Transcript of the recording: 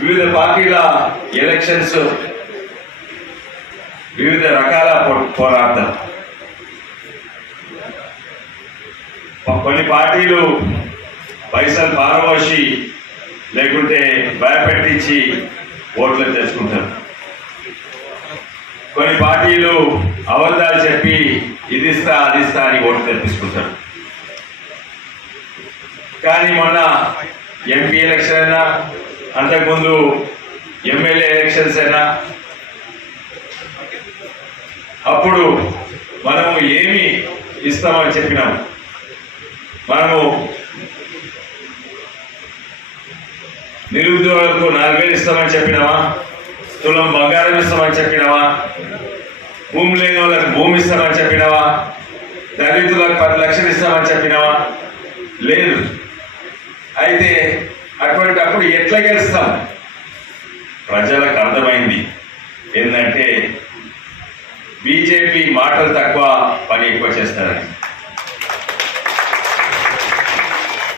వివిధ పార్టీల ఎలక్షన్స్, వివిధ రకాల పోరాటం. కొన్ని పార్టీలు పైసలు పారబోసి లేకుంటే భయపెట్టించి ఓట్లు తెచ్చుకుంటారు. కొన్ని పార్టీలు అబద్ధాలు చెప్పి ఇదిస్తా అదిస్తా అని ఓట్లు తెప్పించుకుంటారు. కానీ మొన్న ఎంపీ ఎలక్షన్ అయినా, అంతకుముందు ఎమ్మెల్యే ఎలక్షన్స్ అయినా, అప్పుడు మనము ఏమి ఇస్తామని చెప్పినాం. మనము నిరుద్యోగులకు 40,000 ఇస్తామని చెప్పినామా? తులం బంగారం ఇస్తామని చెప్పినావా? భూమి లేని వాళ్ళకి భూమి ఇస్తామని చెప్పినావా? దళితులకు 10 లక్షలు ఇస్తామని చెప్పినావా? లేదు. అయితే అటువంటిప్పుడు ఎట్లా గెలుస్తాం? ప్రజలకు అర్థమైంది ఏంటంటే బీజేపీ మాటలు తక్కువ, పని ఎక్కువ చేస్తారని.